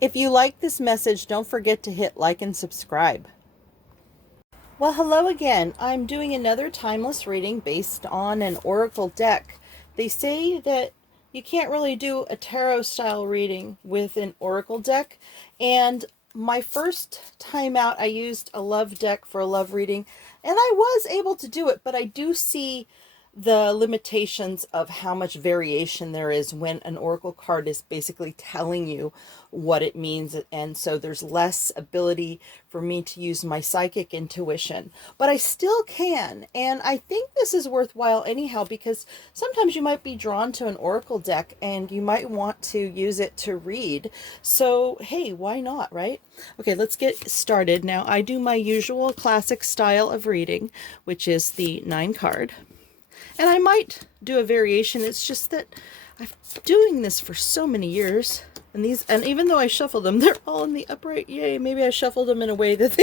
If you like this message, don't forget to hit like and subscribe. Well, hello again. I'm doing another timeless reading based on an oracle deck. They say that you can't really do a tarot style reading with an oracle deck. And my first time out, I used a love deck for a love reading, and I was able to do it, but I do see the limitations of how much variation there is when an oracle card is basically telling you what it means, and so there's less ability for me to use my psychic intuition, but I still can. And I think this is worthwhile anyhow, because sometimes you might be drawn to an oracle deck and you might want to use it to read, so hey, why not, right? Okay, let's get started. Now, I do my usual classic style of reading, which is the 9 card. And I might do a variation. It's just that I've been doing this for so many years. And even though I shuffled them, they're all in the upright. Yay, maybe I shuffled them in a way that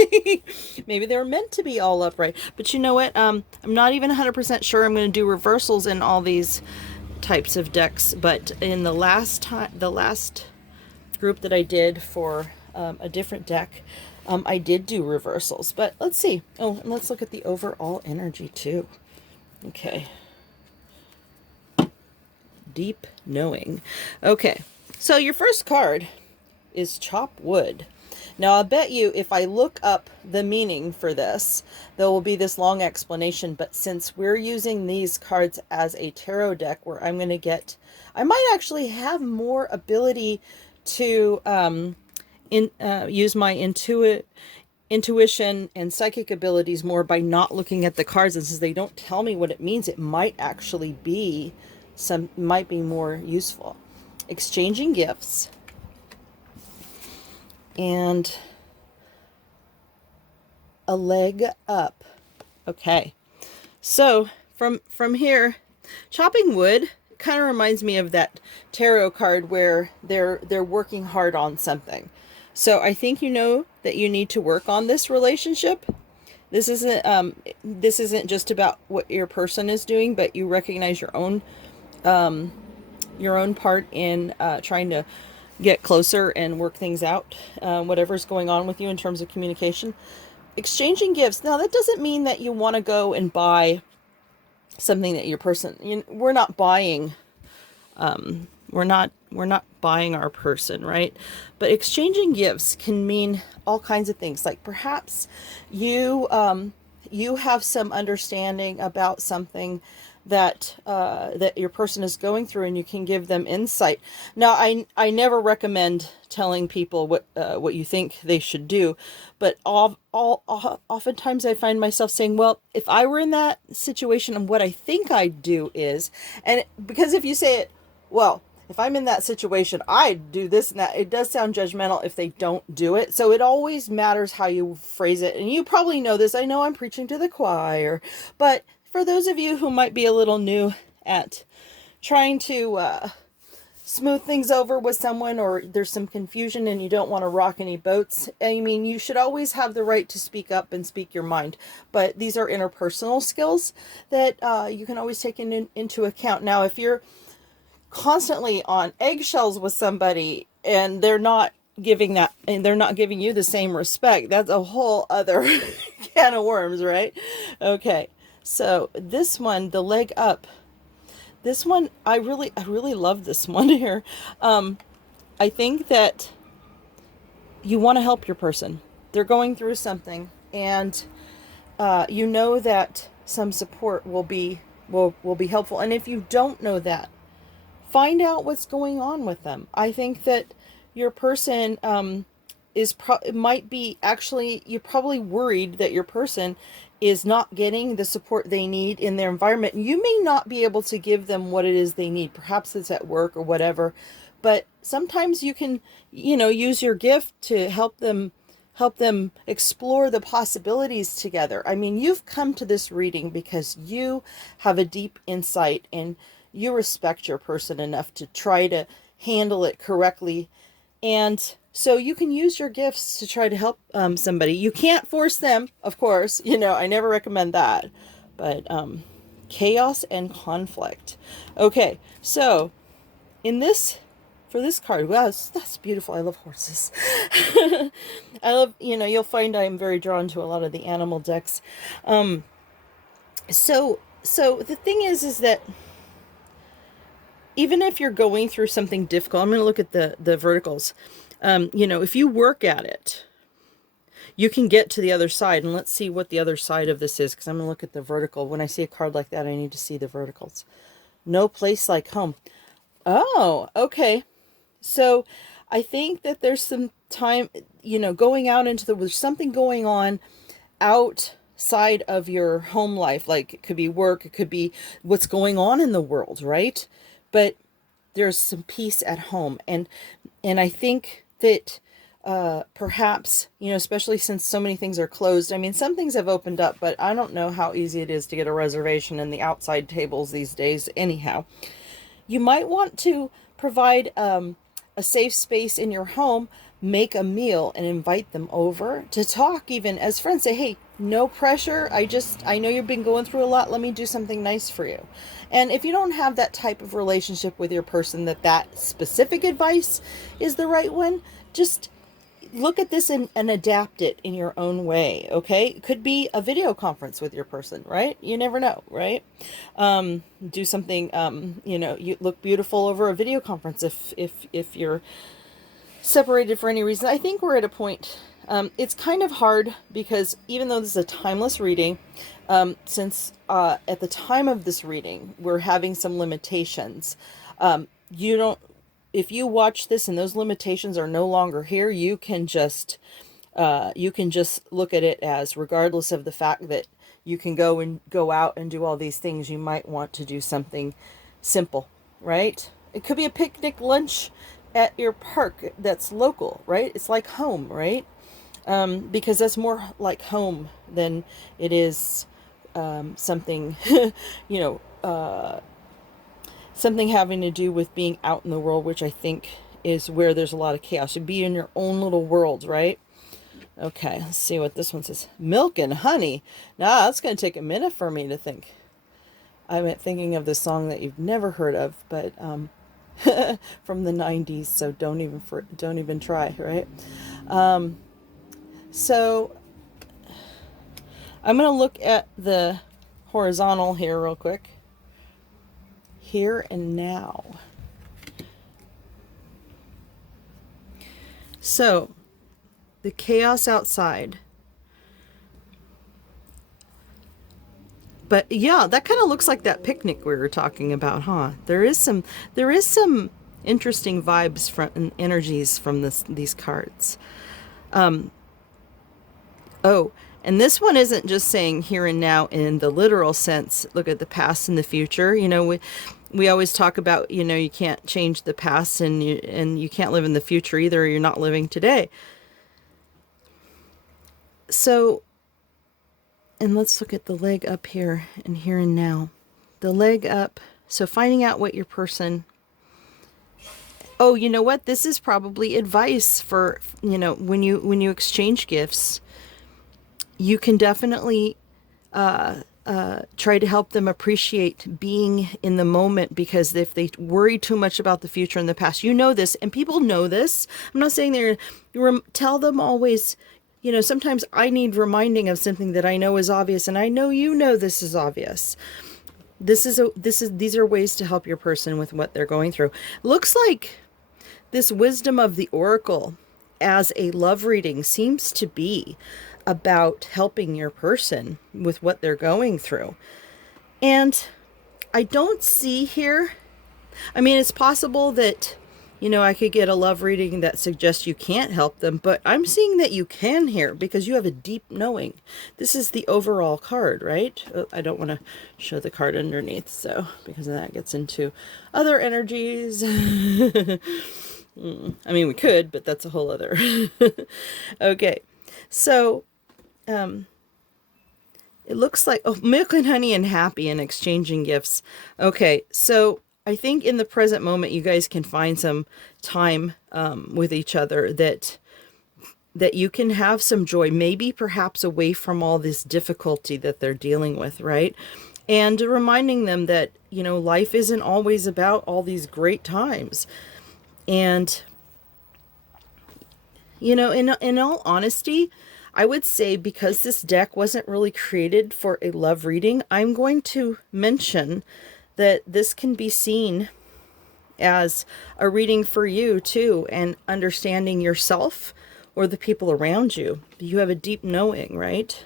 maybe they were meant to be all upright. But you know what? I'm not even 100% sure I'm going to do reversals in all these types of decks. But in the last group that I did for a different deck, I did do reversals. But let's see. Oh, and let's look at the overall energy too. Okay. Deep knowing. Okay, so your first card is chop wood. Now, I'll bet you if I look up the meaning for this, there will be this long explanation, but since we're using these cards as a tarot deck where I might actually have more ability to use my intuition and psychic abilities more by not looking at the cards, and since they don't tell me what it means, it might actually be might be more useful. Exchanging gifts and a leg up. Okay, so from here, chopping wood kind of reminds me of that tarot card where they're working hard on something. So I think you know that you need to work on this relationship. This isn't just about what your person is doing, but you recognize your own part in trying to get closer and work things out, whatever's going on with you in terms of communication. Exchanging gifts. Now, that doesn't mean that you want to go and buy something that your person, we're not buying, we're not buying our person, right? But exchanging gifts can mean all kinds of things. Like perhaps you have some understanding about something that your person is going through, and you can give them insight. Now, I never recommend telling people what you think they should do, but oftentimes I find myself saying, well, if I were in that situation, and what I think I'd do is, because if you say it, well, if I'm in that situation, I'd do this and that, it does sound judgmental if they don't do it. So it always matters how you phrase it. And you probably know this. I know I'm preaching to the choir, but for those of you who might be a little new at trying to smooth things over with someone, or there's some confusion and you don't want to rock any boats, I mean, you should always have the right to speak up and speak your mind. But these are interpersonal skills that you can always take into account. Now, if you're constantly on eggshells with somebody and they're not giving you the same respect, that's a whole other can of worms, right? Okay. So this one, the leg up, this one, I really love this one here. I think that you want to help your person. They're going through something, and you know that some support will be helpful. And if you don't know that, find out what's going on with them. I think that your person might be actually, you're probably worried that your person is not getting the support they need in their environment. You may not be able to give them what it is they need. Perhaps it's at work or whatever, but sometimes you can, use your gift to help them explore the possibilities together. I mean, you've come to this reading because you have a deep insight and you respect your person enough to try to handle it correctly. And so you can use your gifts to try to help somebody. You can't force them, of course. I never recommend that. But chaos and conflict. Okay, so in this for this card. Wow, that's beautiful. I love horses. I love, you'll find I'm very drawn to a lot of the animal decks. So the thing is that even if you're going through something difficult, I'm going to look at the verticals. If you work at it, you can get to the other side. And let's see what the other side of this is, because I'm going to look at the vertical. When I see a card like that, I need to see the verticals. No place like home. Oh, okay. So I think that there's some time, going out into there's something going on outside of your home life. Like it could be work, it could be what's going on in the world, right? But there's some peace at home. And I think that perhaps, especially since so many things are closed. I mean, some things have opened up, but I don't know how easy it is to get a reservation in the outside tables these days anyhow. You might want to provide a safe space in your home, make a meal and invite them over to talk, even as friends. Say, hey, no pressure. I know you've been going through a lot. Let me do something nice for you. And if you don't have that type of relationship with your person, that specific advice is the right one, just look at this and adapt it in your own way. Okay. It could be a video conference with your person, right? You never know, right? Do something, you look beautiful over a video conference if you're separated for any reason. I think we're at a point, it's kind of hard because even though this is a timeless reading, since at the time of this reading, we're having some limitations. If you watch this and those limitations are no longer here, you can just look at it as, regardless of the fact that you can go out and do all these things, you might want to do something simple, right? It could be a picnic lunch at your park that's local, right? It's like home, right? Because that's more like home than it is something, something having to do with being out in the world, which I think is where there's a lot of chaos. You'd be in your own little world, right? Okay, let's see what this one says. Milk and honey. Nah, that's going to take a minute for me to think. I'm thinking of the song that you've never heard of, but from the 90s, so don't even try, right? So I'm going to look at the horizontal here real quick. Here and now. So, the chaos outside. But yeah, that kind of looks like that picnic we were talking about, huh? There is some interesting vibes and energies from these cards. Oh, and this one isn't just saying here and now in the literal sense. Look at the past and the future. We always talk about, you can't change the past and you can't live in the future either. You're not living today. So, and let's look at the leg up here and now. The leg up. So finding out what your person. Oh, you know what? This is probably advice for, when you exchange gifts, you can definitely try to help them appreciate being in the moment, because if they worry too much about the future and the past, this, and people know this. I'm not saying tell them always, sometimes I need reminding of something that I know is obvious, and I know this is obvious. These are ways to help your person with what they're going through. Looks like this wisdom of the oracle as a love reading seems to be about helping your person with what they're going through. And I don't see here, I mean, it's possible that, I could get a love reading that suggests you can't help them, but I'm seeing that you can here because you have a deep knowing. This is the overall card, right? I don't want to show the card underneath, so because that gets into other energies. I mean, we could, but that's a whole other. Okay, so it looks like, milk and honey and happy and exchanging gifts. Okay, so I think in the present moment, you guys can find some time with each other that you can have some joy, maybe perhaps away from all this difficulty that they're dealing with, right? And reminding them that, life isn't always about all these great times. And, you know, in all honesty, I would say because this deck wasn't really created for a love reading, I'm going to mention that this can be seen as a reading for you too, and understanding yourself or the people around you. You have a deep knowing, right?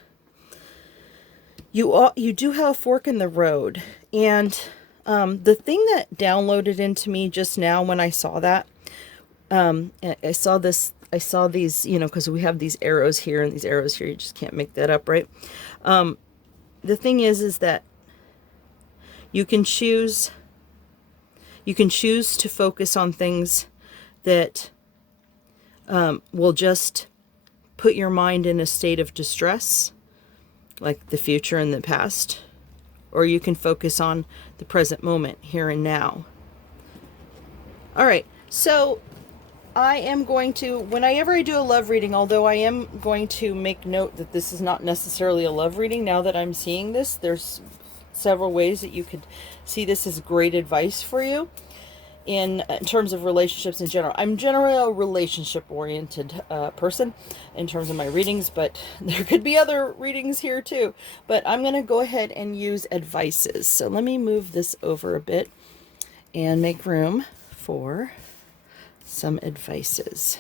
You do have a fork in the road. And the thing that downloaded into me just now when I saw that, I saw this, I saw these, you know, because we have these arrows here and these arrows here. You just can't make that up, right? The thing is that you can choose to focus on things that will just put your mind in a state of distress, like the future and the past, or you can focus on the present moment, here and now. All right, so I am going to, whenever I do a love reading, although I am going to make note that this is not necessarily a love reading, now that I'm seeing this, there's several ways that you could see this as great advice for you in terms of relationships in general. I'm generally a relationship-oriented person in terms of my readings, but there could be other readings here too. But I'm going to go ahead and use advices. So let me move this over a bit and make room for some advices.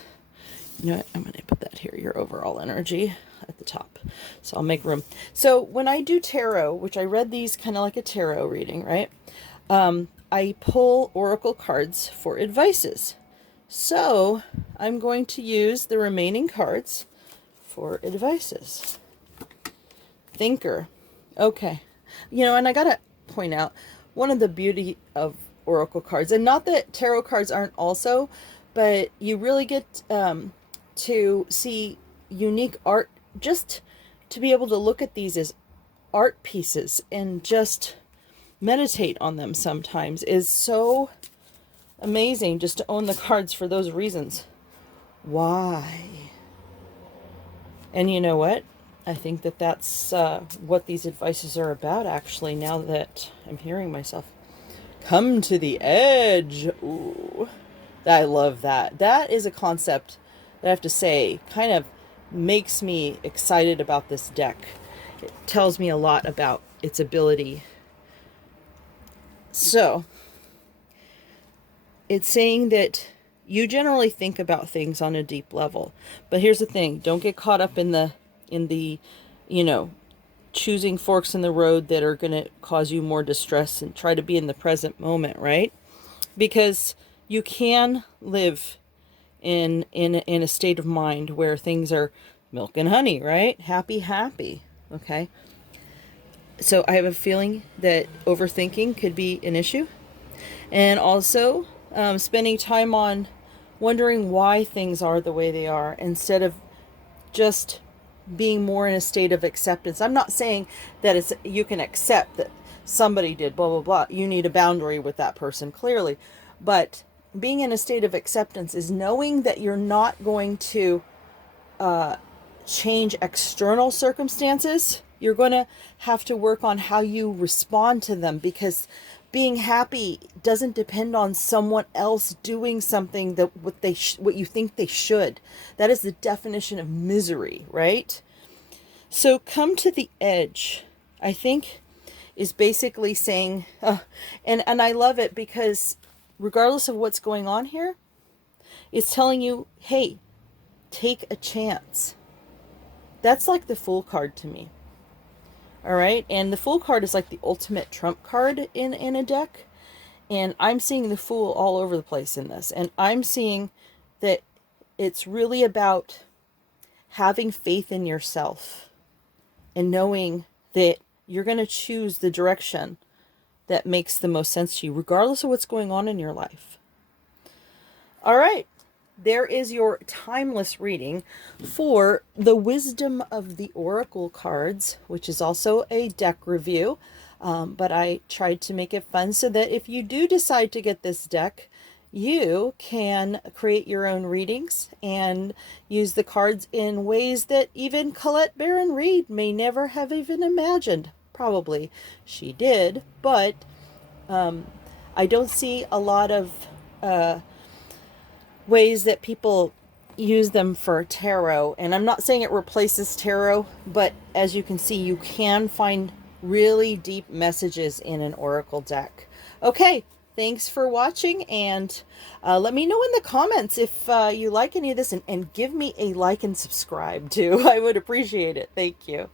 You know what? I'm going to put that here, your overall energy at the top. So I'll make room. So when I do tarot, which I read these kind of like a tarot reading, right? I pull oracle cards for advices. So I'm going to use the remaining cards for advices. Thinker. Okay. You know, and I got to point out one of the beauty of oracle cards, and not that tarot cards aren't also, but you really get to see unique art, just to be able to look at these as art pieces and just meditate on them sometimes is so amazing, just to own the cards for those reasons. Why? And you know what? I think that that's what these advices are about, actually, now that I'm hearing myself. Come to the edge. Ooh, I love that. That is a concept that I have to say kind of makes me excited about this deck. It tells me a lot about its ability. So, it's saying that you generally think about things on a deep level. But here's the thing, don't get caught up in the, you know, choosing forks in the road that are going to cause you more distress, and try to be in the present moment, right? Because you can live in a state of mind where things are milk and honey, right? Happy, okay? So I have a feeling that overthinking could be an issue. And also spending time on wondering why things are the way they are, instead of just being more in a state of acceptance. I'm not saying that it's you can accept that somebody did blah, blah, blah. You need a boundary with that person, clearly. But being in a state of acceptance is knowing that you're not going to change external circumstances. You're going to have to work on how you respond to them, because being happy doesn't depend on someone else doing something that what you think they should. That is the definition of misery, right? So come to the edge, I think, is basically saying, and I love it because regardless of what's going on here, it's telling you, hey, take a chance. That's like the Fool card to me. All right, and the Fool card is like the ultimate trump card in a deck, and I'm seeing the Fool all over the place in this, and I'm seeing that it's really about having faith in yourself and knowing that you're going to choose the direction that makes the most sense to you, regardless of what's going on in your life. All right. There is your timeless reading for the Wisdom of the Oracle cards, which is also a deck review. But I tried to make it fun so that if you do decide to get this deck, you can create your own readings and use the cards in ways that even Colette Baron Reid may never have even imagined. Probably she did, but I don't see a lot of ways that people use them for tarot. And I'm not saying it replaces tarot, but as you can see, you can find really deep messages in an oracle deck. Okay, thanks for watching, and let me know in the comments if you like any of this, and give me a like and subscribe too. I would appreciate it. Thank you.